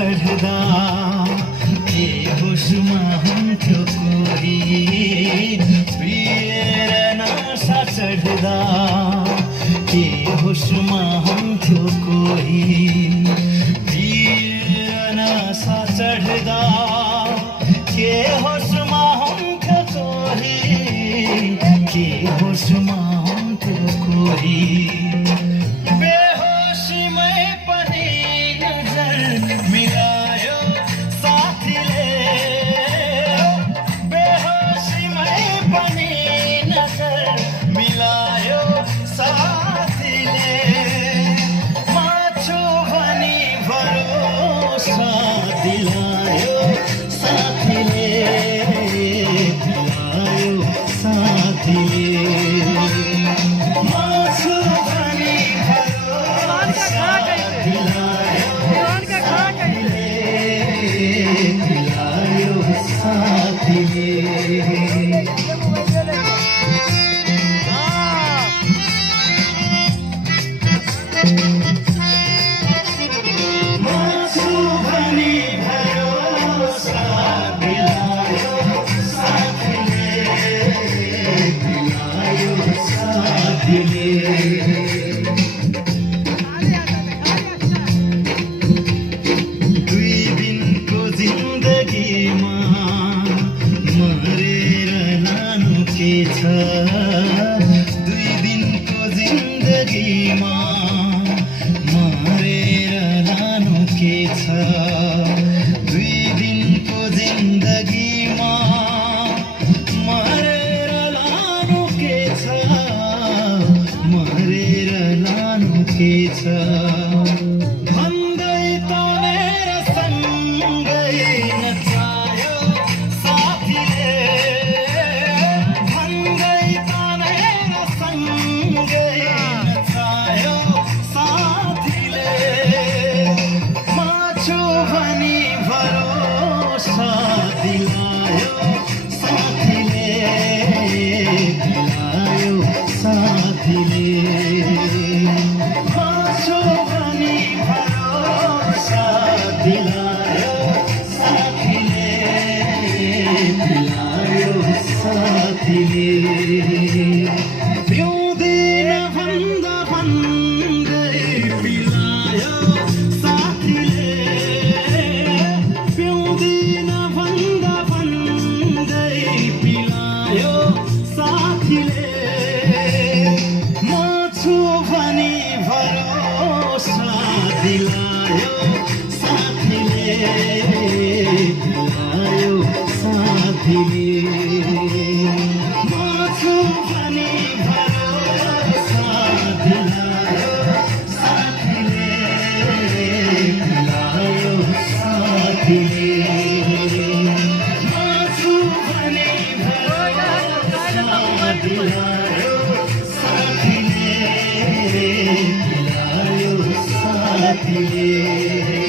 चढ्दा के होसमा हुन्थ्यो कोही पिएर नसा चढ्दा के होसमा हुन्थ्यो कोही पिएर नसा चढ्दा के होसमा हुन्थ्यो कोही के होसमा हुन्थ्यो कोही बेहोसीमै पनि नजर मिलायो साथीले बेहोसीमै पनि नजर मिलायो साथीले माछु भनी भरोसा दिलायो साथीले दिलायो साथीले दुई दिनको जिन्दगीमा मरेर लानु के छ दुई दिनको जिन्दगीमा मरेर लानु के छ दुई दिनको जिन्दगीमा मरेर लानु के छ मरेर लानु के छ भन्दै तनेर सँगै नचायो साथीले भन्दै तनेर सँगै नचायो साथीले माछु भनी भरोसा दिलायो साथीले दिलायो साथीले दिलायो साथीले दिलायो साथीले पिउँदिन भन्दा भन्दै पिलायो साथीले पिउँदिन भन्दा भन्दै पिलायो साथीले म छु भनी भरोसा दिलायो साथीले दिलायो साथीले म छु भनी भरोसा दिलायो साथीले दिलायो साथीले म छु भनी भरोसा दिलायो साथीले दिलायो साथीले